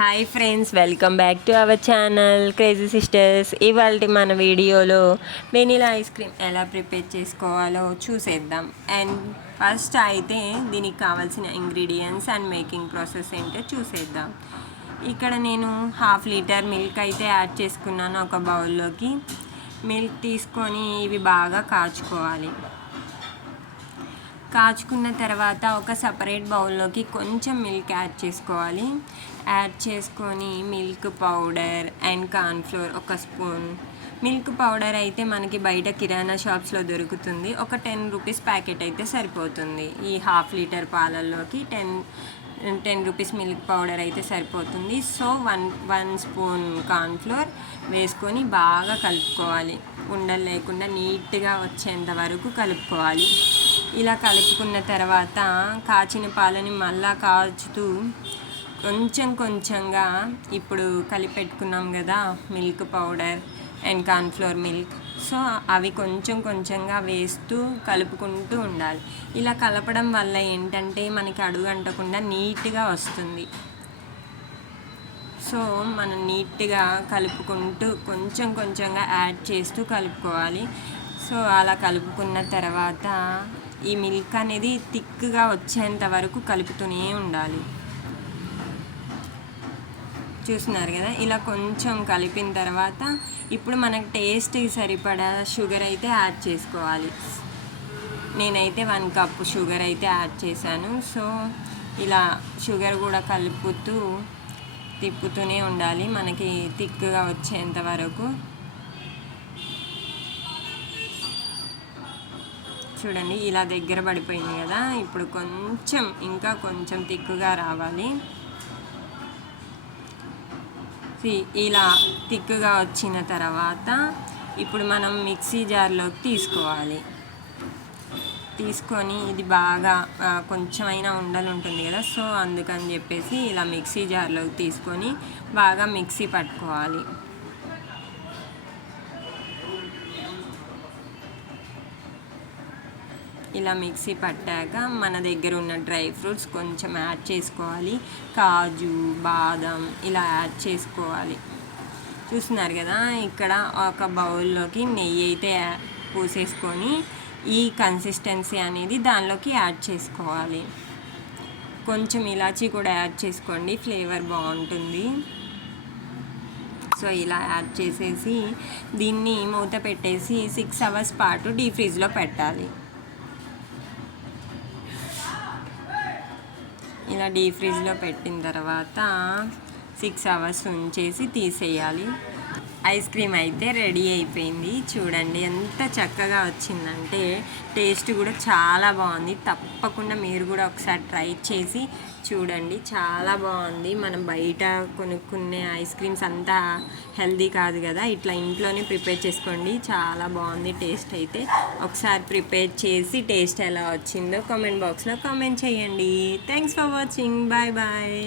Hi friends, welcome back to our channel crazy sisters. ఇవాళ మన వీడియోలో వెనీలా ఐస్ క్రీమ్ ఎలా ప్రిపేర్ చేసుకోవాలో చూసేద్దాం. అండ్ ఫస్ట్ అయితే దీనికి కావాల్సిన ఇంగ్రీడియంట్స్ అండ్ మేకింగ్ ప్రాసెస్ ఏంటో చూసేద్దాం. ఇక్కడ నేను 1/2 లీటర్ మిల్క్ అయితే యాడ్ చేసుకున్నాను. ఒక బౌల్లోకి మిల్క్ తీసుకొని ఇవి బాగా కాచుకోవాలి. కాచుకున్న తర్వాత ఒక సపరేట్ బౌల్లోకి కొంచెం మిల్క్ యాడ్ చేసుకోవాలి. యాడ్ చేసుకొని మిల్క్ పౌడర్ అండ్ కార్న్ఫ్లోర్ ఒక స్పూన్. మిల్క్ పౌడర్ అయితే మనకి బయట కిరాణా షాప్స్లో దొరుకుతుంది. ఒక 10 రూపీస్ ప్యాకెట్ అయితే సరిపోతుంది. ఈ 1/2 లీటర్ పాలల్లోకి 10 రూపీస్ మిల్క్ పౌడర్ అయితే సరిపోతుంది. సో 1 స్పూన్ కార్న్ఫ్లోర్ వేసుకొని బాగా కలుపుకోవాలి. ఉండలు లేకుండా నీట్గా వచ్చేంత వరకు కలుపుకోవాలి. ఇలా కలుపుకున్న తర్వాత కాచిన పాలని మళ్ళా కాచుతూ కొంచెం కొంచెంగా ఇప్పుడు కలిపెట్టుకున్నాం కదా milk powder and cornflour milk, so అవి కొంచెం కొంచెంగా వేస్తూ కలుపుకుంటూ ఉండాలి. ఇలా కలపడం వల్ల ఏంటంటే మనకి అడుగు అంటకుండా నీట్గా వస్తుంది. సో మనం నీట్గా కలుపుకుంటూ కొంచెం కొంచెంగా యాడ్ చేస్తూ కలుపుకోవాలి. సో అలా కలుపుకున్న తర్వాత ఈ మిల్క్ అనేది థిక్గా వచ్చేంత వరకు కలుపుతూనే ఉండాలి. చూస్తున్నారు కదా, ఇలా కొంచెం కలిపిన తర్వాత ఇప్పుడు మనకు టేస్ట్కి సరిపడా షుగర్ అయితే యాడ్ చేసుకోవాలి. నేనైతే 1 కప్ షుగర్ అయితే యాడ్ చేశాను. సో ఇలా షుగర్ కూడా కలుపుతూ తిప్పుతూనే ఉండాలి మనకి థిక్గా వచ్చేంత వరకు. చూడండి, ఇలా దగ్గర పడిపోయింది కదా. ఇప్పుడు ఇంకా కొంచెం థిక్గా రావాలి. ఇలా థిక్గా వచ్చిన తర్వాత ఇప్పుడు మనం మిక్సీ జార్లోకి తీసుకోవాలి. తీసుకొని ఇది బాగా కొంచెమైనా ఉండలు ఉంటుంది కదా, సో అందుకని చెప్పేసి ఇలా మిక్సీ జార్లోకి తీసుకొని బాగా మిక్సీ పట్టుకోవాలి. ఇలా మిక్సీ పట్టాక మన దగ్గర ఉన్న డ్రై ఫ్రూట్స్ కొంచెం యాడ్ చేసుకోవాలి. కాజు, బాదం ఇలా యాడ్ చేసుకోవాలి. చూస్తున్నారు కదా, ఇక్కడ ఒక బౌల్లోకి నెయ్యి అయితే పోసేసుకొని ఈ కన్సిస్టెన్సీ అనేది దానిలోకి యాడ్ చేసుకోవాలి. కొంచెం ఇలాచీ కూడా యాడ్ చేసుకోండి, ఫ్లేవర్ బాగుంటుంది. సో ఇలా యాడ్ చేసేసి దీన్ని మూత పెట్టేసి 6 అవర్స్ పాటు డీప్ ఫ్రీజ్లో పెట్టాలి. ఇలా డీప్ ఫ్రిడ్జ్లో పెట్టిన తర్వాత 6 అవర్స్ ఉంచేసి తీసేయాలి. ఐస్ క్రీమ్ అయితే రెడీ అయిపోయింది. చూడండి ఎంత చక్కగా వచ్చిందంటే, టేస్ట్ కూడా చాలా బాగుంది. తప్పకుండా మీరు కూడా ఒకసారి ట్రై చేసి చూడండి, చాలా బాగుంది. మనం బయట కొనుక్కునే ఐస్ క్రీమ్స్ అంతా హెల్దీ కాదు కదా, ఇట్లా ఇంట్లోనే ప్రిపేర్ చేసుకోండి. చాలా బాగుంది టేస్ట్ అయితే. ఒకసారి ప్రిపేర్ చేసి టేస్ట్ ఎలా వచ్చిందో కామెంట్ బాక్స్లో కామెంట్ చేయండి. Thanks for watching. Bye bye.